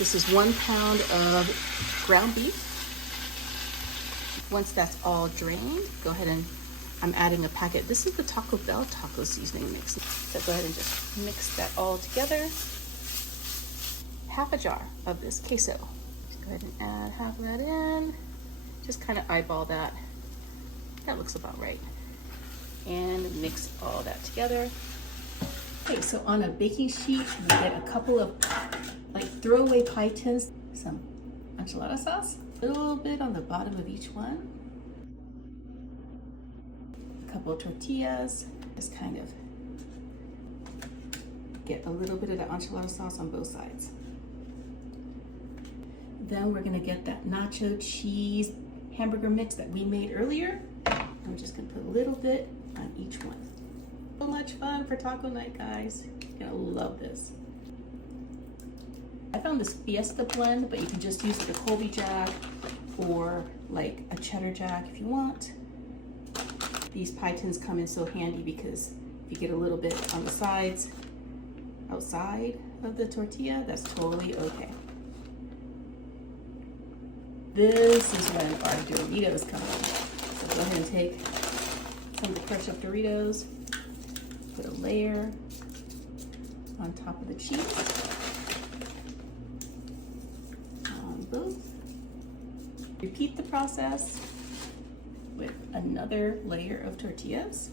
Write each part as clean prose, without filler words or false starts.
This is 1 pound of ground beef. Once that's all drained, go ahead and I'm adding a packet. This is the Taco Bell taco seasoning mix. So go ahead and just mix that all together. Half a jar of this queso. Just go ahead and add half of that in. Just kind of eyeball that. That looks about right. And mix all that together. Okay, so on a baking sheet, we get a couple of like throwaway pie tins, some enchilada sauce, a little bit on the bottom of each one, a couple of tortillas, just kind of get a little bit of the enchilada sauce on both sides. Then we're gonna get that nacho cheese hamburger mix that we made earlier. And we're just gonna put a little bit on each one. So much fun for taco night, guys. You're gonna love this. I found this Fiesta blend, but you can just use like a Colby Jack or like a cheddar jack if you want. These pie tins come in so handy because if you get a little bit on the sides, outside of the tortilla, that's totally okay. This is when our Doritos come in. So go ahead and take some of the crushed up Doritos, put a layer on top of the cheese. Both. Repeat the process with another layer of tortillas.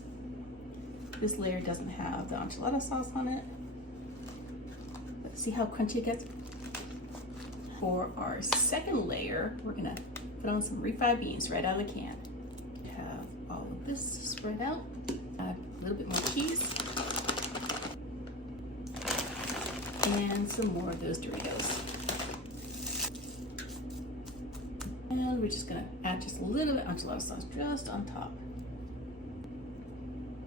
This layer doesn't have the enchilada sauce on it. Let's see how crunchy it gets. For our second layer, we're gonna put on some refried beans right out of the can. We have all of this spread out. Add a little bit more cheese. And some more of those Doritos. And we're just gonna add just a little bit of enchilada sauce just on top.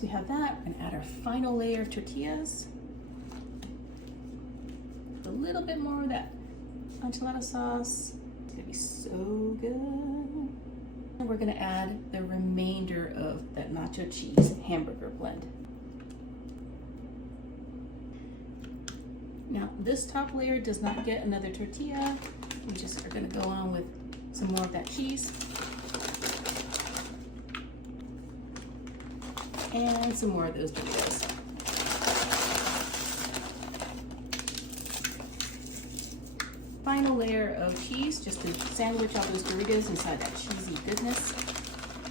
We have that, and add our final layer of tortillas. A little bit more of that enchilada sauce. It's gonna be so good. And we're gonna add the remainder of that nacho cheese hamburger blend. Now, this top layer does not get another tortilla. We just are gonna go on with some more of that cheese. And some more of those Doritos. Final layer of cheese, just to sandwich all those Doritos inside that cheesy goodness.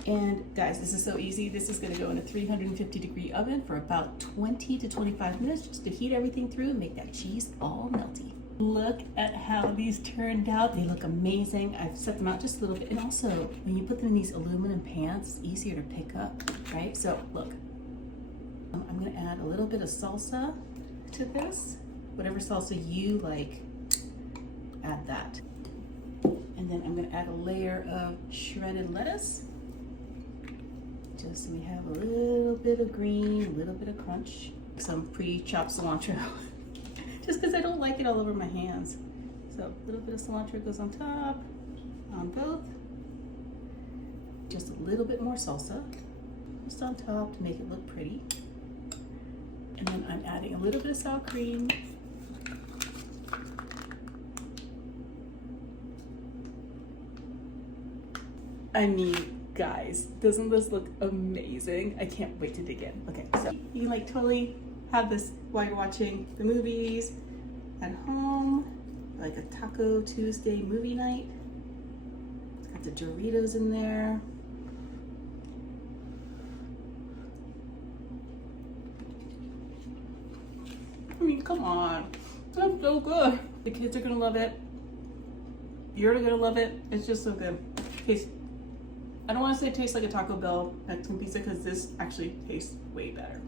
And guys, this is so easy. This is gonna go in a 350-degree oven for about 20 to 25 minutes just to heat everything through and make that cheese all melty. Look at how these turned out. They look amazing. I've set them out just a little bit. And also, when you put them in these aluminum pans, it's easier to pick up, right? So look, I'm gonna add a little bit of salsa to this. Whatever salsa you like, add that. And then I'm gonna add a layer of shredded lettuce. Just so we have a little bit of green, a little bit of crunch. Some pre-chopped cilantro. Just because I don't like it all over my hands. So a little bit of cilantro goes on top, on both. Just a little bit more salsa, just on top to make it look pretty. And then I'm adding a little bit of sour cream. I mean, guys, doesn't this look amazing? I can't wait to dig in. Okay, so you can like totally have this while you're watching the movies at home, like a Taco Tuesday movie night. It's got the Doritos in there. I mean, come on, that's so good. The kids are gonna love it. You're gonna love it. It's just so good. I don't want to say it tastes like a Taco Bell Mexican pizza because this actually tastes way better.